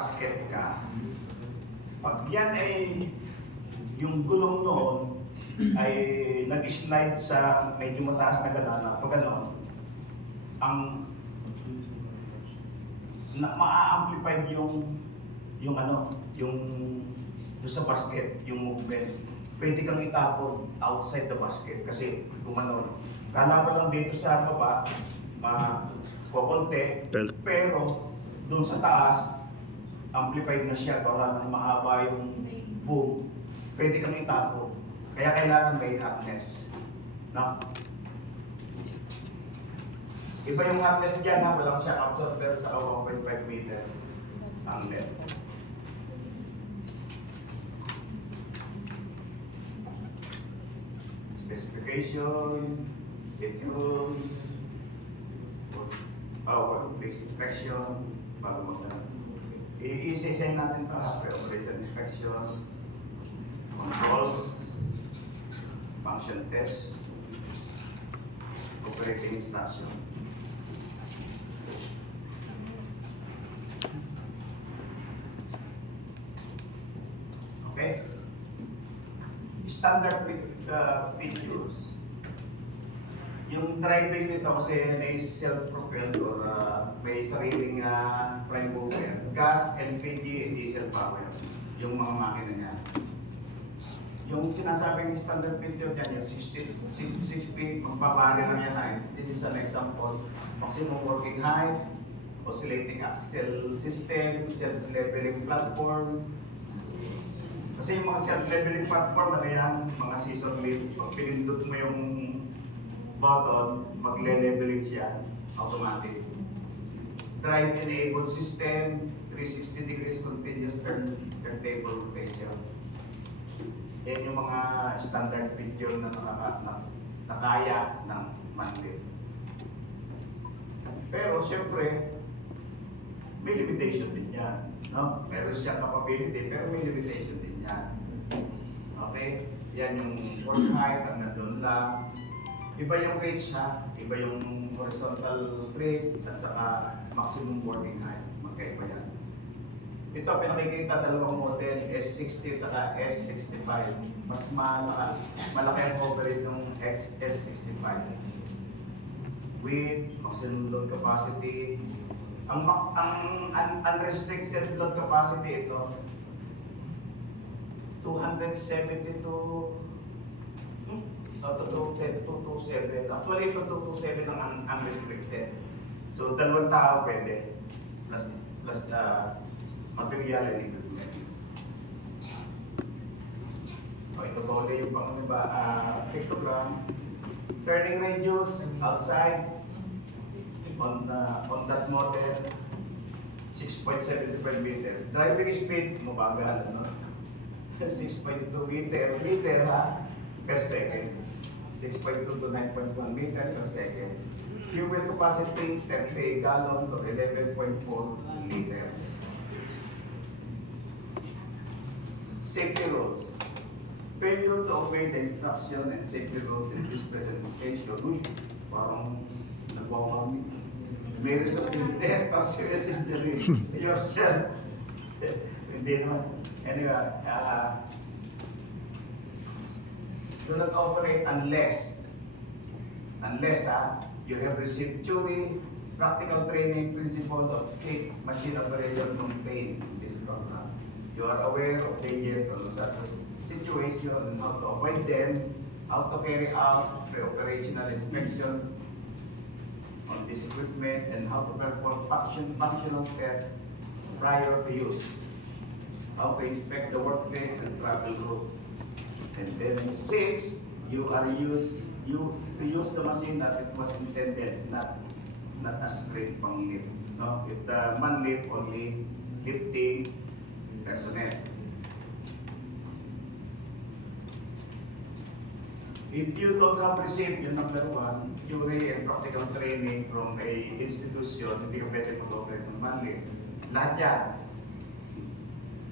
basket ka. Pag yan ay yung gulong noon ay nag-slide sa medyo mataas na ganana, pag gano'n, ang ma-amplified yung ano, yung doon sa basket, yung movement. Pwede kang itapon outside the basket kasi gumanon. Kala mo lang dito sa baba, kukunti, pero doon sa taas, amplified na siya para mahaba yung boom. Pwede kang itapon. Kaya kailangan may harness. No? Iba yung harness dyan ha, walang siya absorber sa 1.5 meters ang net. Specification, safety rules, workplace inspection, bago magdala. I-isa-isayin natin ito ha, pre-operation inspection, controls, function test, operating instruction. Okay? Standard features. Yung driving nito kasi may self-propelled or may sariling prime mover. Gas, LPG, diesel power. Yung mga makina niya. Yung sinasabing standard feature dyan, yung 6 feet, magpapari lang yan. This is an example. Maximum working height, oscillating axle system, self-leveling platform. Kasi yung mga self-leveling platform, ano yan, mga scissor lift, pag pinindot mo yung button, magle-leveling siya, automatic. Drive-enabled system, 360 degrees continuous turntable rotation. Yan yung mga standard feature na nakaya ng manlift. Pero siyempre, may limitation din yan. No? Meron siya capability, pero may limitation din yan. Okay? Yan yung work height, hanggang doon lang. Iba yung reach ha, iba yung horizontal reach at saka maximum working height. Magkaiba yan. Ito pinakikita dalawang model, S60 at saka S65. Mas malaki ang overhead ng S65. Width, maximum load capacity. Ang unrestricted load capacity ito, 272 227. Actually, ito 227 ang unrestricted. So, dalawang tao pwede. Plus material and equipment. O, ito pa ulit yung pang-iba. Pictogram. Turning radius outside on that model 6.75 meters. Driving speed, mabagal, no? 6.2 meter ha, per second. 6.2 to 9.1 meter per second. Fuel capacity, 30 gallons or 11.4 liters. Safety rules. Failure to obey the instruction and safety rules in this presentation. Uy, parang nagwawami. May result in death or serious injury yourself. Hindi naman. Anyway, do not operate unless you have received theory, practical training, principle of safe machine operation contained in this program. You are aware of dangers of such situation and how to avoid them, how to carry out pre-operational inspection on this equipment, and how to perform functional tests prior to use, how to inspect the workplace and travel route. And then 6, you to use the machine that it was intended, not a straight pang lift. No? If the man lift, only lifting personnel. If you don't have received yung number 1, theory and practical training from a institution, hindi ka pwede mag-operate ng man lift. Lahat yan.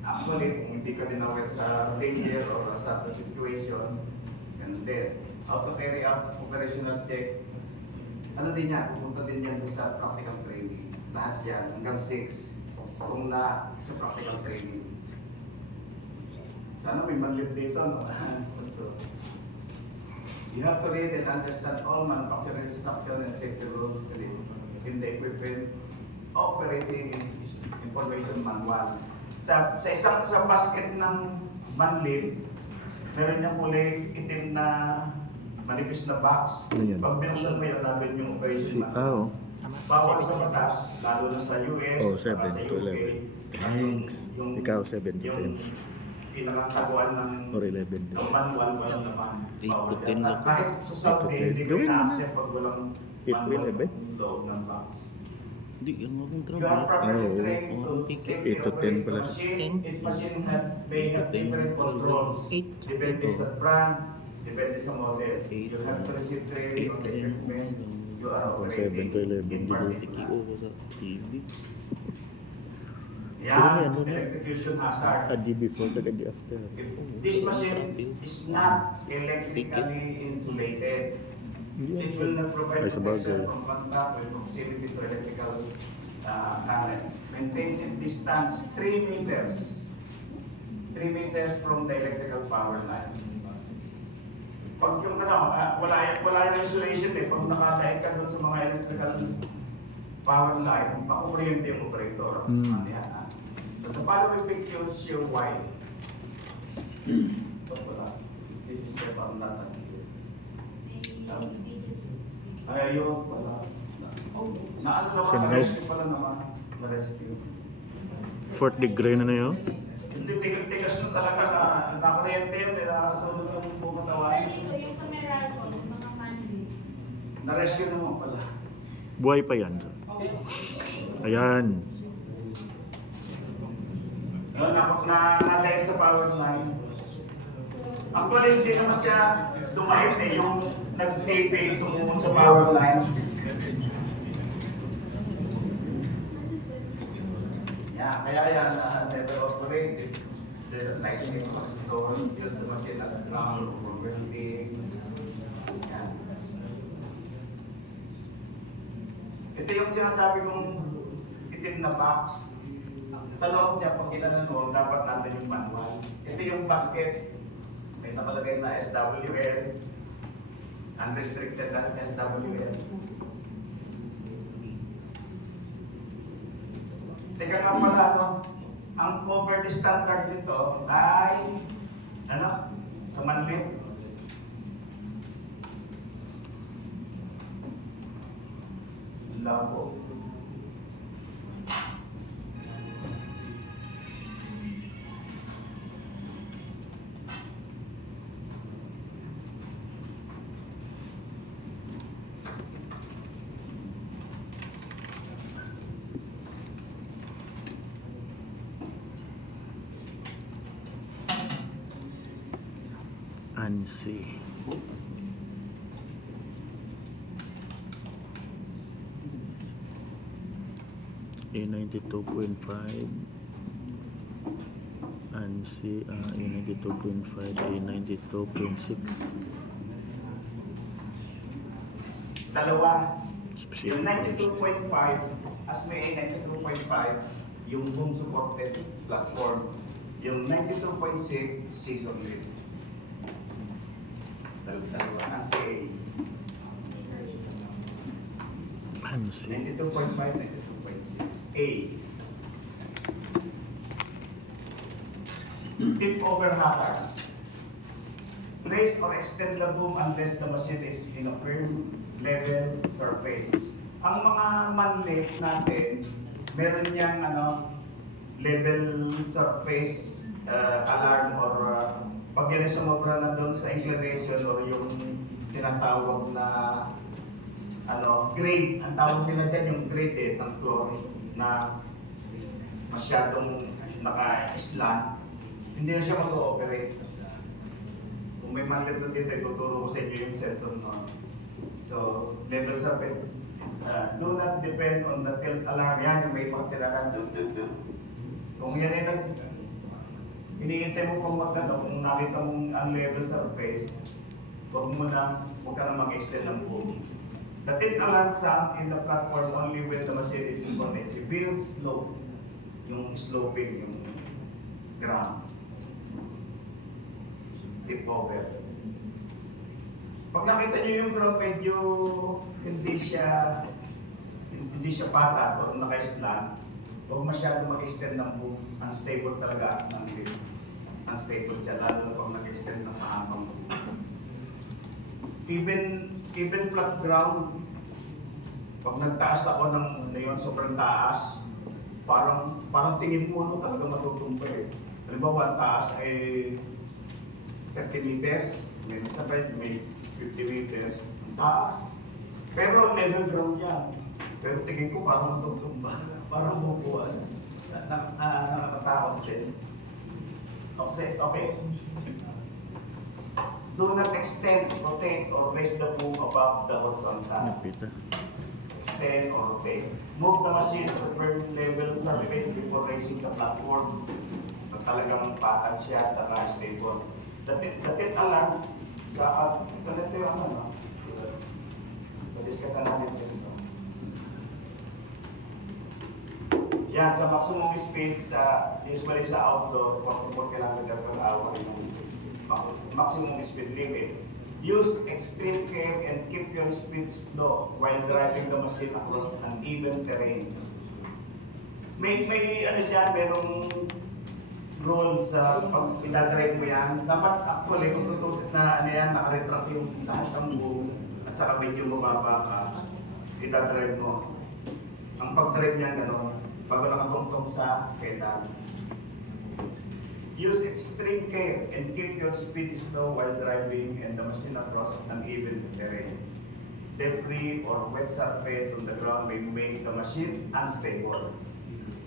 Actually, kung hindi ka din aware sa danger or sa situation, and then, how to carry out operational check, ano din yan, pupunta din yan sa practical training. Lahat yan, hanggang 6. kung na sa practical training. Sana may manlip dito, no? You have to read and understand all manufacturing instruction and safety rules in the equipment operating information manual. Sa basket ng manlip, meron niyang kulay itim na manipis na box. Ayan. Pag binuksan mo yan, nandun yung operation manual. Bawal sa batas, lalo na sa US, Oh, sa 7 to UK. 11. Thanks. Ikaw, 7 to 10. Yung pinakataguan ng Or 11 din. manual, walang naman. 8 to Bawal 10 yan. lang. Kahit sa Saudi, 8 to 10. hindi ko Gawin mo na. ina-accept pag walang 8 to manual 11? loob ng box. Hindi, ang akong You are grabe. properly Oo. trained to Oo, safely 8 to 10 operate the pala. machine. Each machine may have different controls. 8. Depende sa brand, depende sa model. 8. You have to receive training 8 on the kasi equipment. You are Kung operating 7 to 11, in di ba? particular. Tiki-o ko sa TV. Pero may Yan, ano na. electrocution hazard. Adi before, tagadi after. If this machine is not electrically insulated, it will not provide Ay, sa bagay. protection from contact with proximity to electrical current. Maintain safe distance 3 meters. 3 meters from the electrical power line. Pag yung wala yung insulation eh, pag nakadaig ka dun sa mga electrical power line, makukuryente yung operator. Hmm. Yan, ah. So the following pictures show why. So, wala. This is the power line. Ayun, wala. Naano naman, Sino? na-rescue pala naman. Na-rescue. 4th degree na na yun? Hindi, tigas na talaga na nakuryente yun, nakasunod yung buong katawan. Dito, yung sa Meralco, yung mga manly. Na-rescue naman pala. Buhay pa yan. Ayan. Yun, na-dahil sa power line. Actually, hindi naman siya dumahit eh, yung nag-tail tumuhon sa power line. Yeah, kaya yan, never operate. The lightning was stored, use the machine as a ground for welding. Yan. Ito yung sinasabi kong itim na box. Sa loob niya, pag ginanon mo, dapat nandun yung manual. Ito yung basket. May nakalagay na SWL. Unrestricted na SWL. Teka nga pala, no? Ang covered standard nito ay, ano, sa manlip. Labo. ANSI. A92.5 ANSI A92.5 A92.6 Dalawa. specific Yung 92.5, as may 92.5, yung boom supported platform. Yung 92.6, season lift. Dalawa, ang CA. ANSI 92.5, 92.6. A. Tip over hazards. Place or extend the boom unless the machine is in a firm level surface. Ang mga manlip natin, meron niyang level surface alarm or pag yan ay sumobra na doon sa inclination or yung tinatawag na grade, ang tawag nila dyan yung grade ng floor na masyadong naka-slant, hindi na siya mag-ooperate. Kung may manlip na dito, tuturo ko sa inyo yung sensor noon. So, level surface, do not depend on the tilt alarm. Yan yung may mga tinaran. Kung yan ay iniintay mo kung kung nakita mong ang level surface, huwag ka na mag-extend ng boom. The tilt alarm sound in the platform only when the machine is on a severe slope. yung sloping, yung ground. Tip over. Pag nakita niyo yung ground, medyo hindi siya pata o naka-slant, huwag masyadong mag-extend ng boom. Unstable talaga ang lip. Unstable siya, lalo na pag nag-extend ng mahabang boom. Even flat ground, pag nagtaas ako ng yun, sobrang taas, parang tingin mo talaga matutumba eh. Halimbawa, ang taas ay 30 meters, may 50 meters, ang taas. Pero level ground yan. Pero tingin ko parang matutumba, parang bubuan. Nakakatakot din. Okay. Do not extend, rotate, or raise the boom above the horizontal. Napita. Extend or rotate. Move the machine to the firm level surface before raising the platform. Pag talagang patag siya, saka stable. Datit alarm sa ito yung ano. Padiskatan natin dito. Yan, sa maximum speed usually sa outdoor, 44 km per hour yung maximum speed limit. Use extreme care and keep your speed slow while driving the machine across uneven terrain. May ano dyan, merong rule sa pag itadrive mo yan. Dapat actually kung tutusin na ano yan, nakaretract yung lahat ng boom at saka medyo mababa ka, itadrive mo. Ang pag-drive niya gano'n, bago nakatungtong sa pedal. Use extreme care and keep your speed slow while driving and the machine across uneven terrain. Debris or wet surface on the ground may make the machine unstable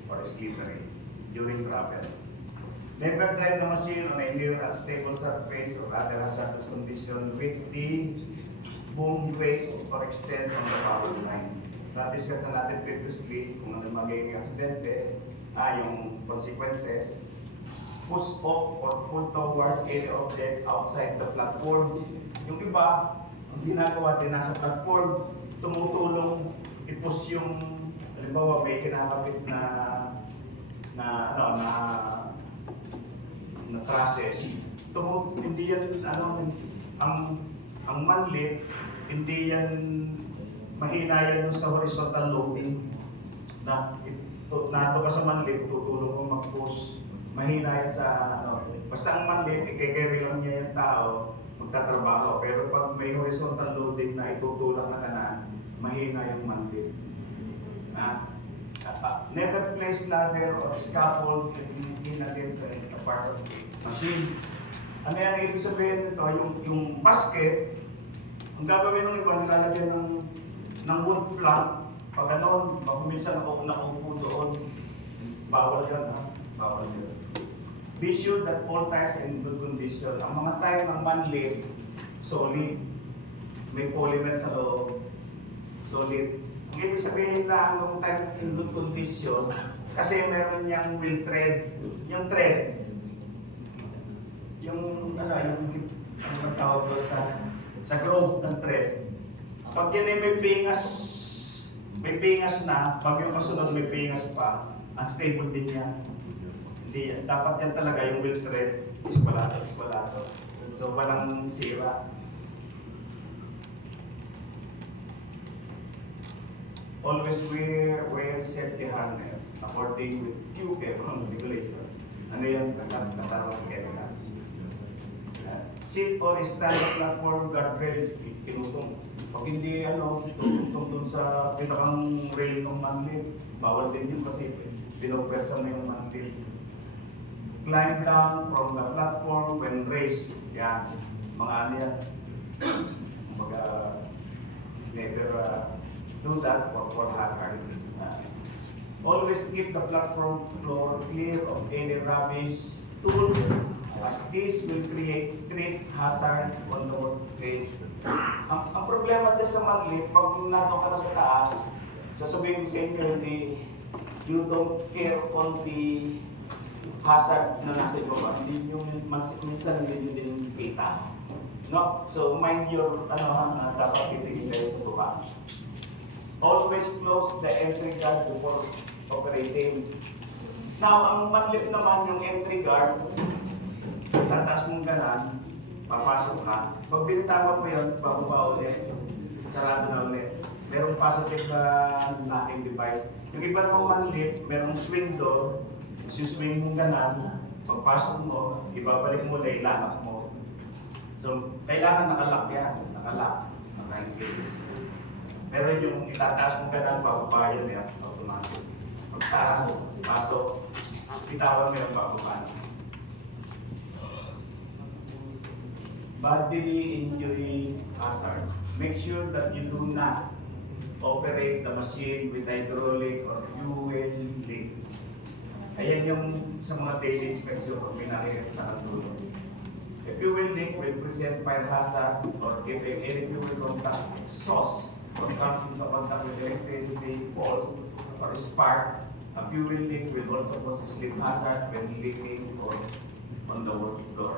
or slippery during travel. Never drive the machine on a near unstable surface or other hazardous condition with the boom raised or extend on the power line. Na-discuss na natin previously kung ano magiging aksidente, yung consequences. Push off or pull toward any object outside the platform. Yung iba, ang ginagawa din nasa platform, tumutulong i-push yung, halimbawa may kinakabit na trusses. Hindi yan, ang manlit, hindi yan mahina yan sa horizontal loading. Nato ka sa manlit, tutulong kong mag-push. Mahina yan sa basta ang manlip, i-carry lang niya yung tao, magtatrabaho. Pero pag may horizontal loading na itutulak na kanan, mahina yung manlip. Never place ladder or scaffold in a part of the machine. Ano yan, ibig sabihin nito, yung basket, ang gagawin ng iba, nilalagyan ng wood plank. Pag ganon, pag minsan nakaupo doon, bawal yan bawal yan. Be sure that all tires are in good condition. Ang mga tire ng manlip, solid. May polymer sa loob. Solid. Ang ibig sabihin lang ng tire in good condition, kasi meron niyang wheel tread. Yung tread, yung tawag doon sa groove ng tread. Pag yan ay may pingas na, pag yung kasunod may pingas pa, unstable din yan. Hindi, dapat yan talaga yung wheel tread, ispalato. So walang sira. Always wear safety harness according with QP regulation. Ano yan? Katarong chemical. Seat or stand platform guardrail, tinutong. Pag hindi tututong dun sa pinakang rail ng manlip, bawal din yun kasi pinopwersa mo yung manlip. Climb down from the platform when raised. Yan. Mga ano yan. Never do that for hazard. Always keep the platform floor clear of any rubbish tools, as this will create hazard on the workplace. Ang problema din sa manlip, pag nandun ka na sa taas, sasabihin sa inyo, you don't care on the hazard na nasa ibaba. Hindi nyo minsan hindi nyo din kita. No? So mind your na dapat titigil kayo sa baba. Always close the entry guard before operating. Now, ang madlip naman yung entry guard, tataas mong ganan, papasok ka. Pag binitawan mo yun, bababa ulit, sarado na ulit. Merong positive na locking device. Yung iba namang manlip, merong swing door, swing mong ganan, pagpasok mo, ibabalik mo ulit, ilalak mo. So, kailangan nakalock yan, nakalock, naka-engage. Pero yung itataas mong ganan, bababa yun yan, automatic. Pagtaas, pasok, bitawan mo yung bababa. Bodily injury hazard. Make sure that you do not operate the machine with hydraulic or fuel leak. Ayan yung sa mga daily inspection pag may nakikita ng tulong. If fuel leak will present fire hazard or if any fuel contact exhaust or comes into contact with electricity, fault, or spark, a fuel leak will also cause a slip hazard when leaking or on the work floor.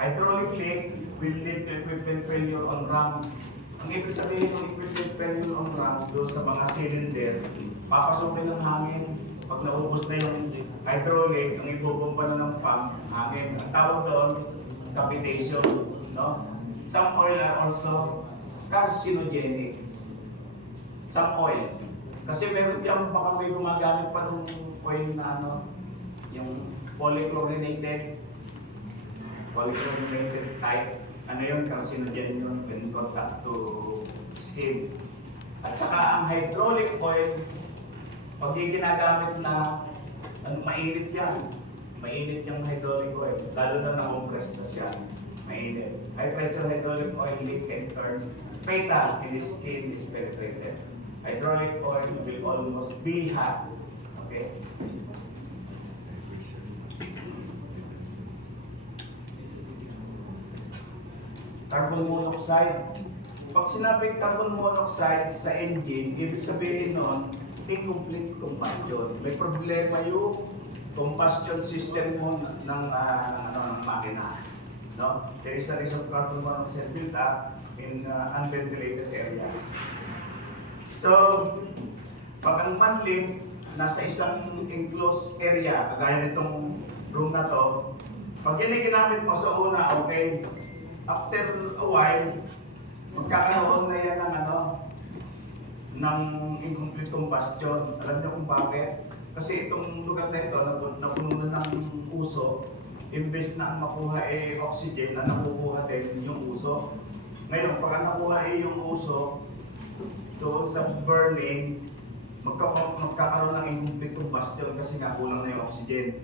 Hydraulic leak will lead to equipment failure on ramps. Ang ibig sabihin ng equipment failure on ramps doon sa mga cylinder, papasukin ng hangin. Pag naubos na yung hydraulic, ang ibubomba na ng pump, hangin. Ang tawag doon, cavitation. No? Some oil are also carcinogenic. Some oil. Kasi meron dyan, baka may gumagamit pa ng oil na ano, yung polychlorinated type. Ano yun? Carcinogen yun when contact to skin. At saka ang hydraulic oil, pag ginagamit na, mainit yan. Mainit yung hydraulic oil. Lalo na na-compress na siya. Mainit. High pressure hydraulic oil leak can turn fatal if the skin is penetrated. Hydraulic oil will almost be hot. Okay? Carbon monoxide. Pag sinabing carbon monoxide sa engine, ibig sabihin nun, incomplete combustion. May problema yung combustion system mo ng makina. No? There is a risk of carbon monoxide built up in unventilated areas. So, pag ang manlip nasa isang enclosed area, kagaya nitong room na to, pag yan ay ginamit mo sa una, okay, after a while, magkakaroon na yan ng incomplete combustion. Alam niyo kung bakit? Kasi itong lugar na ito, napuno na ng usok, imbes na ang makuha oxygen, na nakukuha din yung usok. Ngayon, pag nakuha yung usok, doon sa burning, magkakaroon ng incomplete combustion kasi nga kulang na yung oxygen.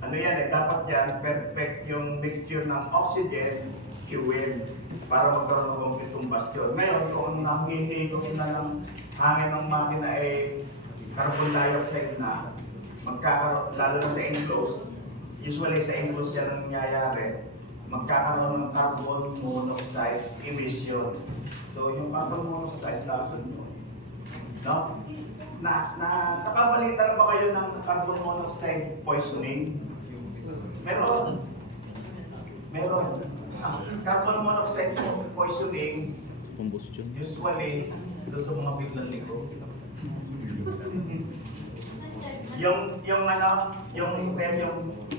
Ano yan dapat yan, perfect yung mixture ng oxygen, fuel, para magkaroon ng complete combustion. Ngayon, kung nahihigop na ng hangin ng makina carbon dioxide na, magkakaroon, lalo na sa enclosed, usually sa enclosed yan ang nangyayari, magkakaroon ng carbon monoxide emission. So, yung carbon monoxide, lason mo. No? Nakabalita na ba kayo ng carbon monoxide poisoning? Meron. Carbon monoxide poisoning, Combustion. usually, doon sa mga biglang liko.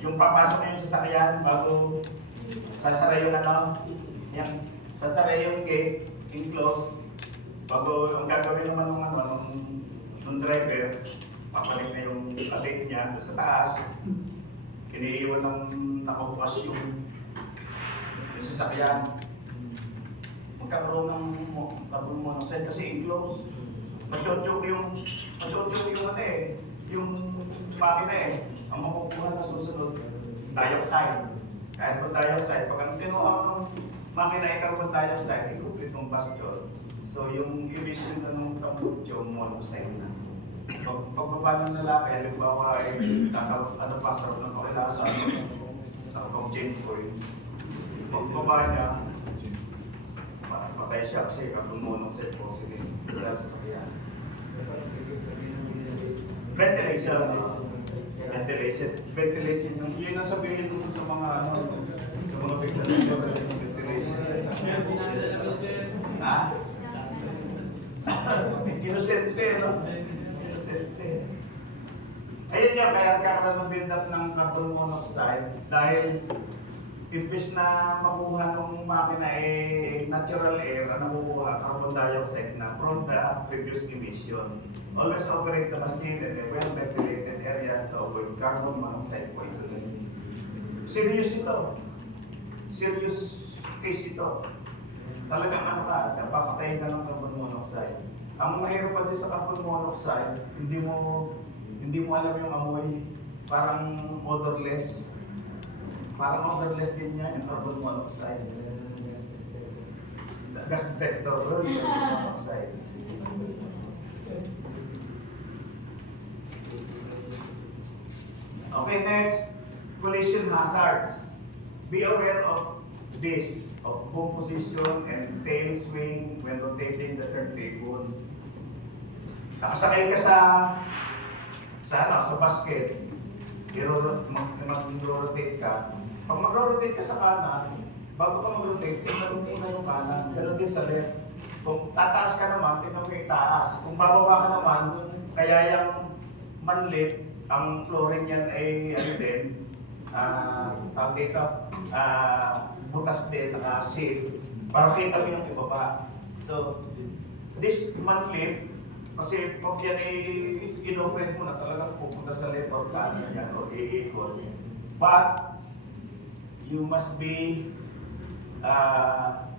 yung papasok na yung sasakyan bago sasara yung sasara yung gate, enclosed, bago ang gagawin naman ng driver, papalit na yung talit niya doon sa taas, iniiwan ng nakabukas yung sasakyan. Magkakaroon ng carbon monoxide kasi enclosed. Machochok yung yung makina ang makukuha na susunod, dioxide. Kahit po dioxide, pag ang sinuha ng makina ay carbon dioxide, incomplete combustion. So yung emission na ng tambutyo, monoxide na. Pagbaba ng lalaki, halimbawa sarap ng pakilasa, sarap ng change oil. Pagbaba niya, patay siya kasi carbon monoxide po sa sasakyan. Ventilation yun ang sabihin mo sa mga bigla ng ventilation. Ha? Inosente, no? Inosente. Ayun nga, kaya nagkakaroon ng build-up ng carbon monoxide dahil imbis na makuha ng makina natural air na nakukuha carbon dioxide na from the previous emission. Always operate the machine in a well-ventilated area to avoid carbon monoxide poisoning. Serious ito. Serious case ito. Talagang ano ka, napapatayin ka ng carbon monoxide. Ang mahirap pa din sa carbon monoxide, hindi mo alam yung amoy, parang odorless. Parang odorless din niya yung carbon monoxide. Gas detector, yung carbon monoxide. Okay, next, collision hazards. Be aware of this, of boom position and tail swing when rotating the turntable. Nakasakay ka sa basket, mag-rotate ka. Pag mag-rotate ka sa kanan, bago ka mag-rotate, tingnan mo muna yung kanan. Ganun din sa left. Kung tataas ka naman, tingnan mo yung taas. Kung bababa ka naman, kaya yung manlip, ang flooring yan ay ano din, tawag dito, butas din, naka-seal, para kita mo yung ibaba. So, this manlip, kasi pag yan ay inoperate mo na talagang pupunta sa left or kanan yan o iikot. But, you must be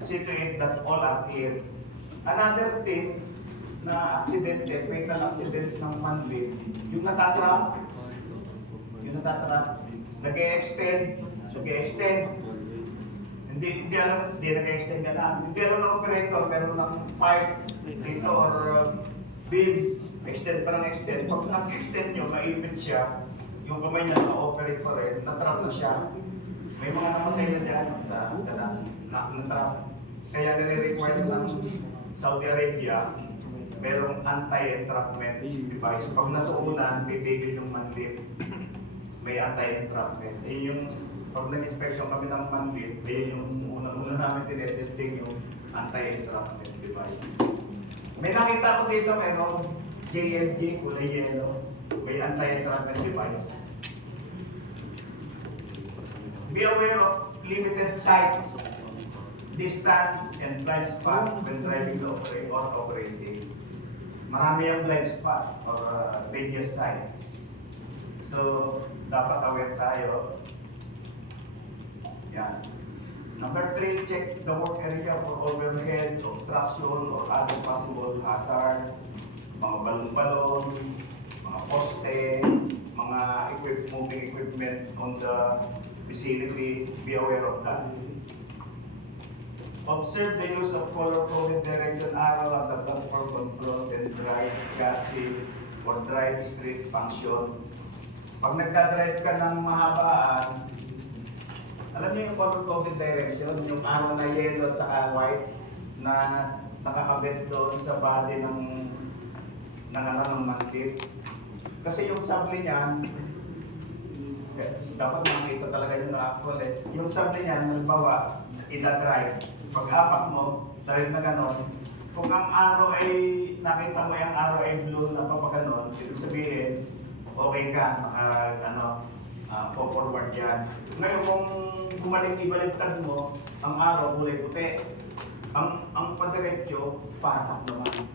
situate that all are clear. Another thing na accidental, fatal accidents ng manlip, yung natatrap, nag-e-extend, hindi nag-extend ka na. Hindi alam ng operator, meron ng pipe dito or beam, extend pa ng extend. Pag nag-extend nyo, maipit siya, yung kamay niya na-operate pa rin, natrap na siya. May mga namatay na dyan sa ganas, natrap. Kaya nire-require ng Saudi Arabia, merong anti-entrapment device. Pag nasuunan, titigil yung manlip, may anti-entrapment. Yung pag nag-inspection kami ng manlip, yung unang-una namin tinetesting yung anti-entrapment device. May nakita ko dito, meron JLG, kulay yellow, may anti-entrapment device. Be aware of limited sights, distance, and blind spot when driving or operating. Marami ang blind spot or danger sights. So, dapat aware tayo. Yan. Number 3, check the work area for overhead, obstruction, or other possible hazard. Mga balon-balon, mga poste, mga moving equipment on the facility. Be aware of that. Observe the use of color-coded direction arrow at the platform control and drive, chassis, or drive street function. Pag nagdadrive ka ng mahabaan, alam niyo yung color-coded direction, yung arrow na yellow at saka white na nakakabit doon sa body ng manlip. Kasi yung sabli niyan, dapat makita talaga yun na actual eh. Yung sabli niyan, halimbawa, ida-drive. Pag-apak mo, drive na ganon. Kung ang arrow ay, nakita mo yung arrow ay blue na papaganon, ibig sabihin, okay ka, forward yan. Ngayon kung ibaliktad mo, ang araw kulay puti. Ang padiretso, patak naman.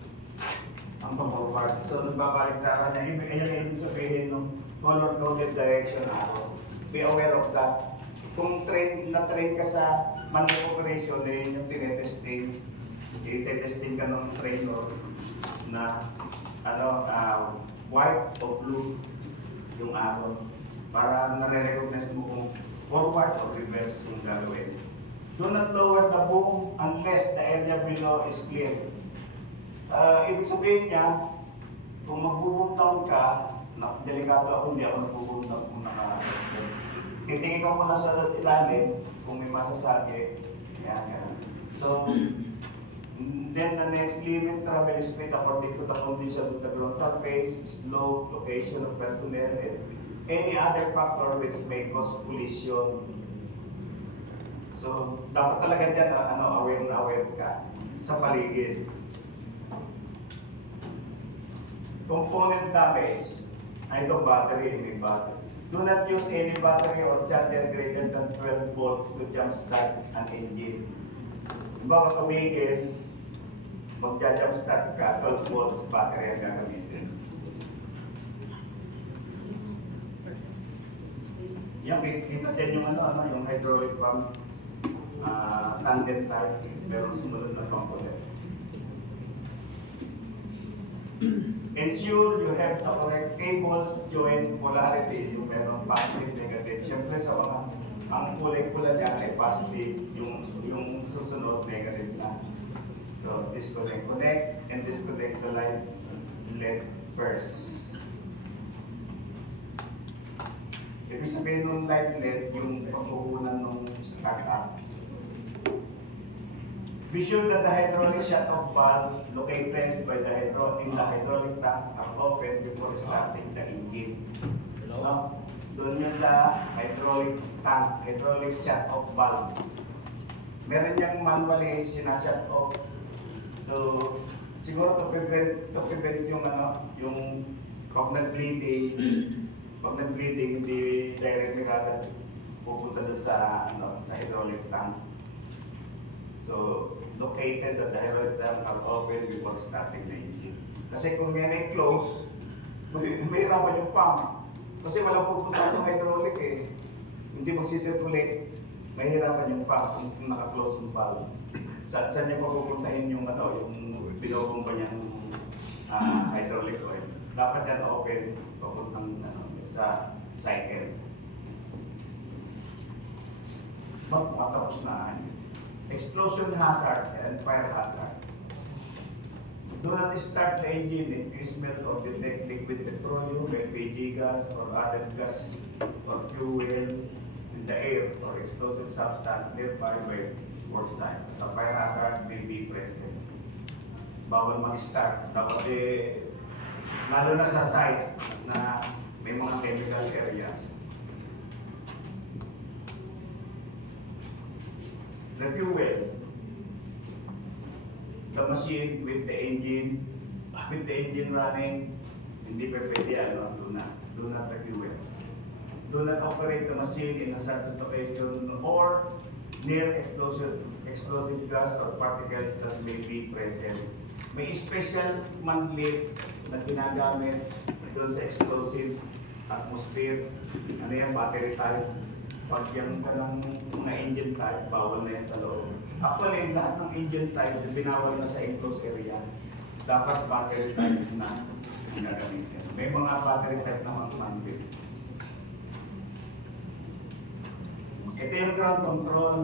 Ang forward. So nagbabaliktaran niya. Ayan ang ibig sabihin ng color-coded direction arrow. Be aware of that. Kung na-train ka sa manual operation, yung tinetesting. Tinetesting ka ng trainer na white o blue yung arrow. Para nare-recognize mo kung forward or reverse yung gagawin. Do not lower the boom unless the area below is clear. Ibig sabihin niya, kung mag-boom down ka, delikado ako, hindi ako nag-boom down kung naka-response. Titingin ka muna sa ilalim kung may masasagi. Yan, yan. So, then the next limit travel speed according to the condition of the ground surface, slope, location of personnel, and any other factor which may cause collision. So, dapat talaga dyan, aware ka sa paligid. Component damage. Ito battery, may battery. Do not use any battery or charger greater than 12 volt to jumpstart an engine. Bago tumigil, magja-jumpstart ka, 12 volts battery ang gagamitin. Yan, kita dyan yung yung hydraulic pump, tandem type, meron sumunod na pump ulit. Ensure you have the correct cables, joint, polarity, yung meron positive, negative. Siyempre sa mga, ang kulay pula niyan ay positive, yung susunod, negative na. So, disconnect, connect, and disconnect the light LED first. Ibig sabihin ng light LED, yung pagkukunan ng start-up. Be sure that the hydraulic shut-off valve located by the in the hydraulic tank are open before starting the engine. No? Doon yun sa hydraulic tank, hydraulic shut-off valve. Meron niyang manually sinashut off to siguro to prevent yung yung pag nag-bleeding hindi directly kagad pupunta doon sa sa hydraulic tank. So, located at the hydraulic tank are open before starting the engine. Kasi kung yan ay close, mahirapan yung pump. Kasi walang pupunta ng hydraulic eh. Hindi magsisirculate, mahirapan yung pump kung naka-close yung valve. Saan niya papupuntahin yung yung binubomba niyang hydraulic oil. Dapat yan open papuntang sa cycle. Matapos na. Explosion hazard and fire hazard. Do not start the engine if you smell or detect liquid petroleum, LPG gas, or other gas or fuel in the air or explosive substance nearby by or side. Sa fire hazard may be present. Bawal mag-start. Dapat lalo na sa site na may mga chemical areas. The fuel, the machine with the engine running, hindi pa pwede do not refuel. Do not operate the machine in a certain location or near explosive gas or particles that may be present. May special manlet na ginagamit doon sa explosive atmosphere. Ano yan, battery type. Pag yung kanang mga engine type, bawal na yan sa loob. Actually, lahat ng engine type, binawal na sa enclosed area. Dapat battery type na ginagamitin. May mga battery type na mga manlet. Ito yung ground control.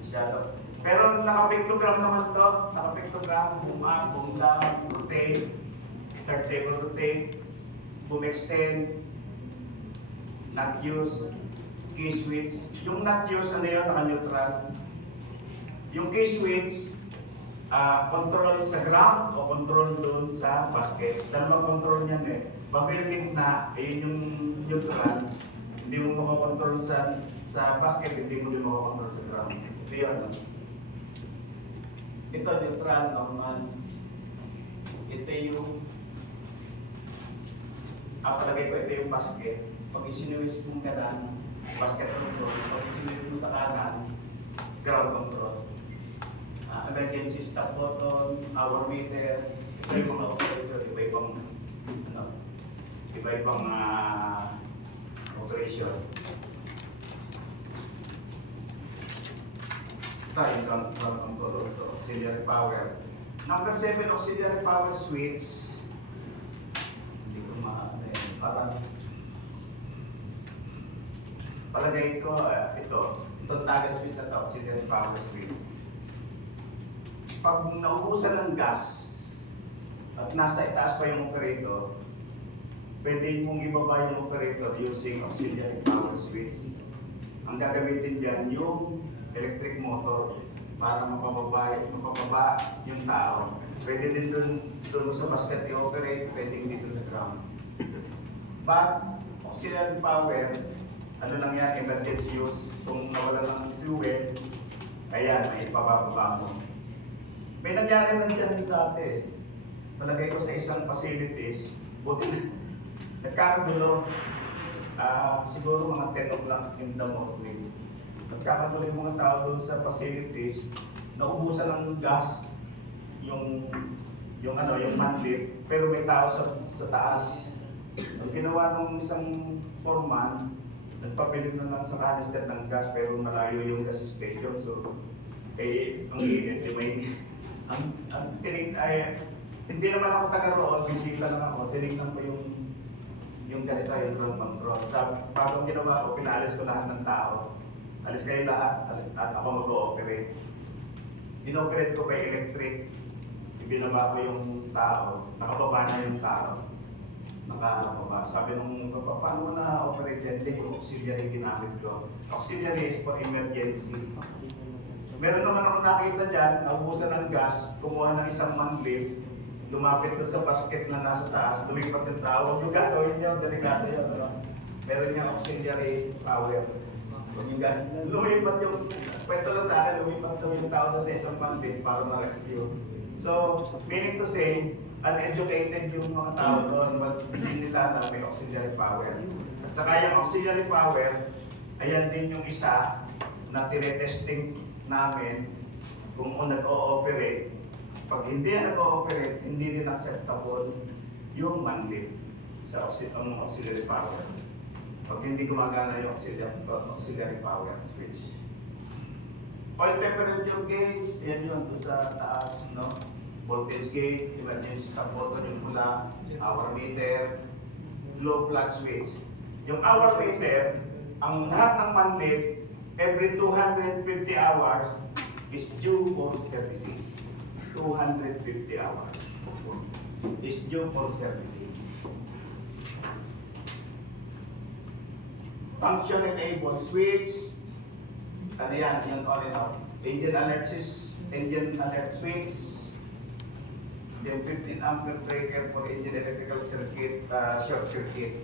Masyado. Pero naka-pictogram naman to. Naka-pictogram, boom up, boom down, rotate, turntable rotate, boom extend, not use, key switch. Yung not use, naka-neutral. Yung key switch, control sa ground o control doon sa basket. Dalawang control niyan eh. Bago yung gitna, ayun yung neutral. Hindi mo makakontrol sa basket, hindi mo din makakontrol sa ground. Ito yan. Ito, neutral, normal. Ito yung palagay ko, ito yung basket. Pag isinuwis mong kanan, basket control. Pag isinuwis mo sa kanan, ground control. Emergency stop button, hour meter, ito yung mga operator, iba-ibang operation. Ito yung ground control, so auxiliary power. Number 7, auxiliary power switch. Hindi ko parang palagay ko, itong toggle switch na ito, auxiliary power switch. Pag naubusan ng gas at nasa itaas pa yung operator, pwede mong ibaba yung operator using auxiliary power switch. Ang gagamitin dyan yung electric motor para mapababa yung tao. Pwede din doon sa basket i-operate, pwede dito sa ground. But auxiliary power, lang yan, emergency use. Kung nawala ng fuel, ayan, may ipababa mo. May nangyari na dyan dati. Palagay ko sa isang facilities, buti Nagkakagulo. Siguro mga 10 o'clock in the morning. Nagkakagulo yung mga tao doon sa facilities. Naubusan ng gas yung manlift, pero may tao sa taas. Ang ginawa ng isang foreman, nagpapilit na lang sa canister ng gas pero malayo yung gas station. So, ang init, hindi naman ako taga roon, bisita lang ako, tinignan ko yung ganito, yung ground control. Sa bagong ginawa ko, pinaalis ko lahat ng tao. Alis kayo lahat, at ako mag-ooperate. In-operate ko by electric. Ibinaba ko yung tao, nakababa na yung tao. Nakababa. Sabi nung baba, paano mo na-operate yan? Hindi, yung auxiliary ginamit ko. Auxiliary is for emergency. Meron naman ako nakita dyan, naubusan ng gas, kumuha ng isang manlift, lumapit doon sa basket na nasa taas, lumipat yung tao. Huwag yung gagawin niya, delikado yun. Meron niyang auxiliary power. Lumipat yung, kwento lang sa akin, lumipat daw yung tao doon sa isang manlift para ma-rescue. So, meaning to say, uneducated yung mga tao doon, hindi nila na may auxiliary power. At saka yung auxiliary power, ayan din yung isa na tinetesting namin kung nag-o-operate. Pag hindi yan nag-o-operate, hindi din acceptable yung manlift sa auxiliary power. Pag hindi gumagana yung auxiliary power switch. Oil temperature gauge, yan yun, doon sa taas, no? Voltage gauge, emergency stop button, yung pula, hour meter, low plug switch. Yung hour meter, ang lahat ng manlift, every 250 hours is due for servicing. 250 hours is due for servicing. Function enabled switch. Ano yan? Yan on and off. Engine alert switch. Then 15 ampere breaker for engine electrical circuit, short circuit.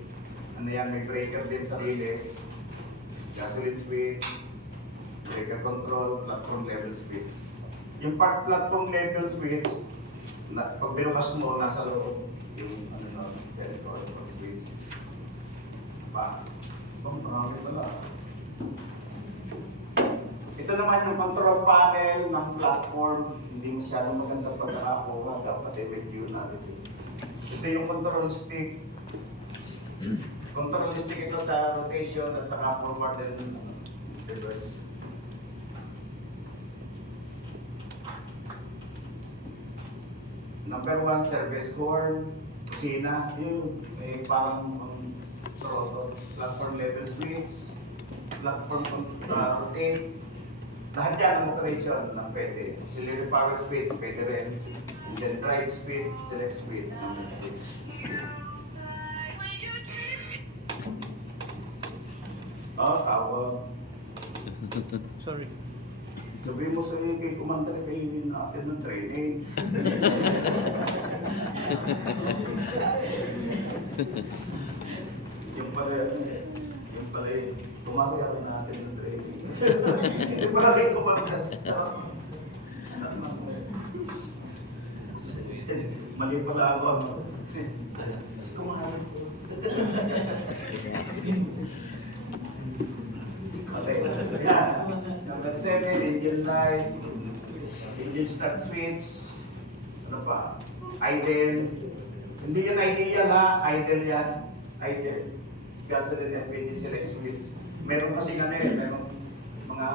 Ano yan? May breaker din sa relay. Gasoline switch. Breaker control, platform level switch. Yung platform level switch, pag binukas mo, nasa loob yung sensor or switch. Marami pala. Ito naman yung control panel ng platform. Hindi masyadong maganda pagkakakuha. Dapat i-review natin. Ito yung control stick. Control stick ito sa rotation at saka forward and reverse. Number 1, service horn, kusina, yun, may parang throttle, platform level switch, platform rotate, lahat yan ang operation ng pwede. Auxiliary power switch, pwede rin. And then drive switch, select switch, and switch. Tawag. Sorry. Sabi mo sa iyo kay Commander, kayo yung natin ng training. yung pala, tumakaya rin natin ng training. Hindi pala kay Commander. Mali pala ako. Si Commander. Okay. Yeah. Number 7, engine light, engine start switch, ano pa? Idle. Hindi yan ideal ha, idle yan. Idle. Gasoline LPG select switch. Meron kasi meron mga,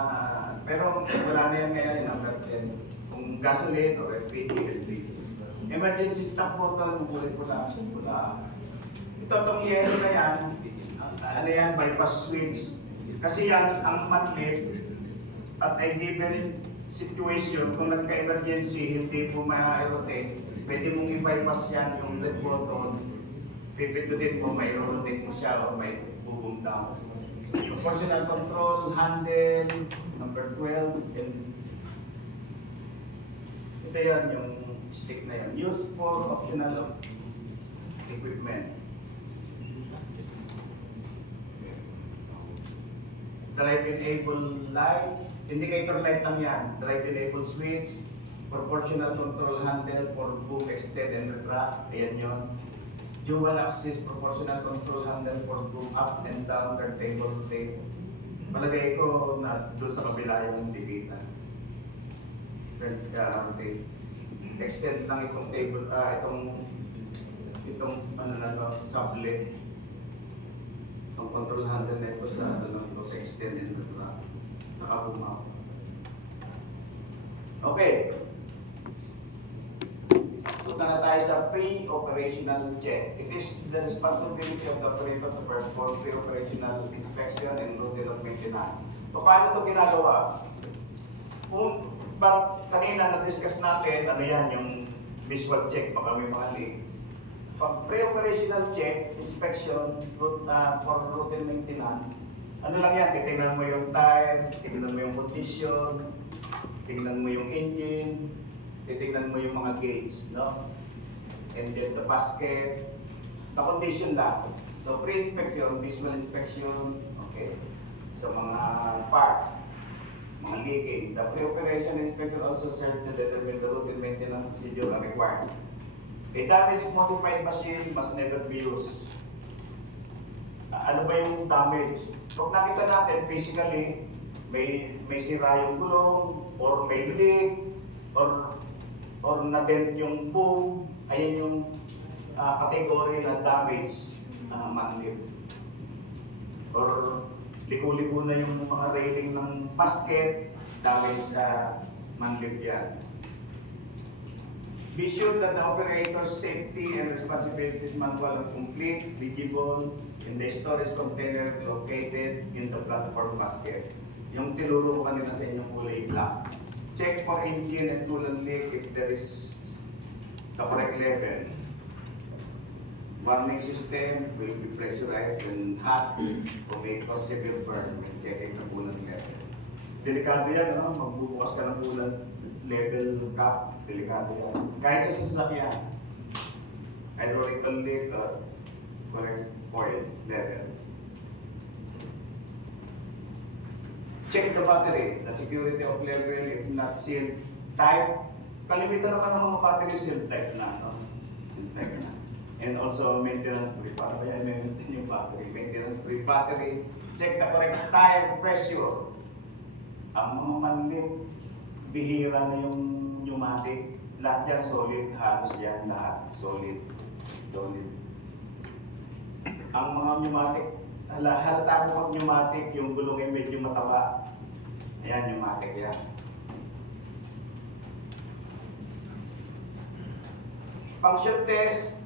pero wala na yan ngayon, number 10. Kung gasoline o LPG. Emergency stop button, pula. Ito itong yellow na yan, ano yan, bypass switch. Kasi yan, ang manlift at a given situation, kung nagka-emergency, hindi po ma-rotate, pwede mong i-bypass yan yung red button, pipindutin mo, may rotate mo siya o may bubong down. Proportional control, handle, number 12, and ito yan, yung stick na yan. Used for optional equipment. Drive-enable light, indicator light lang yan. Drive-enable switch, proportional control handle for boom, extend, and retract. Ayan yun. dual axis proportional control handle for boom up and down turntable rotate. Palagay ko na doon sa kabila yung dibita. Rotate. Extend lang itong table, itong ano na to, sable. Itong control handle na ito sa ano lang ito, sa extend and naka-boom up. Okay. Punta na tayo sa pre-operational check. It is the responsibility of the operator to perform pre-operational inspection and routine of maintenance. So, paano ito ginagawa? Kung kanina na-discuss natin, ano yan, yung visual check, baka may mali. Pag pre-operational check, inspection, for routine maintenance, ano lang yan, titignan mo yung tire, titignan mo yung condition, titignan mo yung engine, titignan mo yung mga gauge, no? And then the basket, the condition lang. So pre-inspection, visual inspection, okay, sa mga parts, mga leaking. The pre-operation inspection also serves to determine the routine maintenance procedure are required. A damaged modified machine must never be used. Ano ba yung damage? Pag nakita natin physically, may sira yung gulong, or may leak, or na-dent yung boom, ayan yung category na damage manlip. Or ligo-ligo na yung mga railing ng basket, damage manlip yan. Be sure that the operator's safety and responsibilities manual are complete, legible, in the storage container located in the platform basket. Yung tinuro ko kanina sa inyong kulay black. Check for engine and coolant leak if there is the correct level. Warning system will be pressurized when hot to make a severe burn when checking the coolant level. Delikado yan, no? Magbubukas ka ng coolant level cap, delikado yan. Kahit sa sasakyan, hydraulical leak or correct oil level. Check the battery, the security of level if not sealed type. Kalimitan naman ng mga battery sealed type na, no? Sealed type na. And also maintenance free. Para ba yan maintain yung battery? Maintenance free battery. Check the correct tire pressure. Ang mga manlip, bihira na yung pneumatic. Lahat yan solid, halos yan lahat solid. Solid. Ang mga pneumatic, halata ko pag pneumatic, yung gulong ay medyo mataba. Ayan, pneumatic yan. Function tests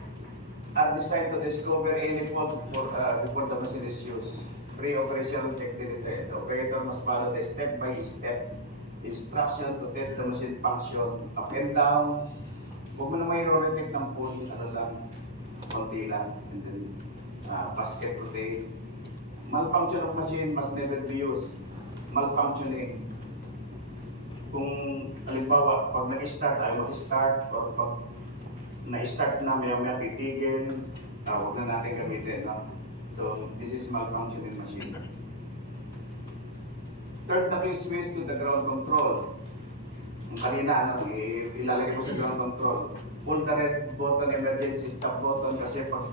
are designed to discover any fault before the machine is used. Pre-operational check din ito. The operator must follow the step-by-step instruction to test the machine function up and down. Huwag mo na may repeat ng full, ano lang, konti lang. And then, basket rotate. Malfunction of machine must never be used. Malfunctioning. Kung halimbawa, pag nag-start, ayaw mag-start, or pag na-start na may titigil, huwag na natin gamitin. No? So, this is malfunctioning machine. Turn the key switch to the ground control. Yung kanina, ilalagay mo sa ground control. Pull the red button, emergency stop button, kasi pag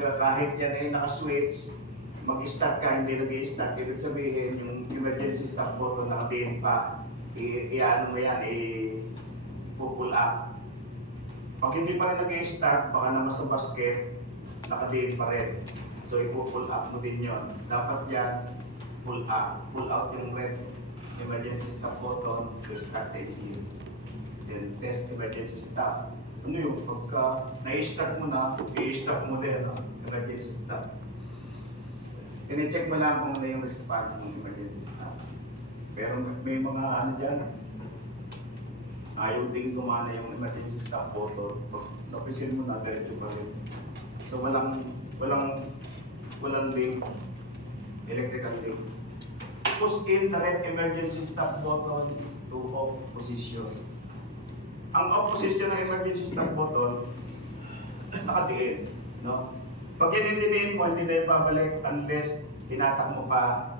kahit yan ay naka-switch, mag-start ka, hindi nag-i-start. Ibig sabihin, yung emergency stop button naka-din pa. I-ano mo yan, i-pull up. Pag hindi pa rin nag-i-start, baka naman sa basket, naka-din pa rin. So, i-pull up mo din yun. Dapat yan, pull up. Pull out yung red emergency stop button to start the engine. Then, test emergency stop. Ano yun? Pagka na-i-start mo na, i-stop mo din, no? Emergency stop. I-check mo lang kung ano yung response ng emergency stop. Pero may mga ano dyan, ayaw din gumana yung emergency stop button. Pag napisin mo na, diretso pa rin. So walang link, electrical link. Push in the red emergency stop button to off position. Ang off position ng emergency stop button, nakadiin, no? Pag hinindinin mo, hindi na ibabalik unless tinatak mo pa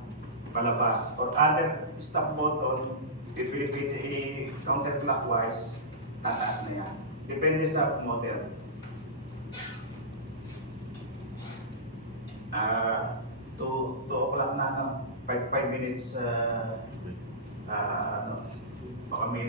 palabas. Or other stop button, if counterclockwise, tataas na yan. Depende sa model. 2 o'clock na, no? 5 minutes, ano, baka may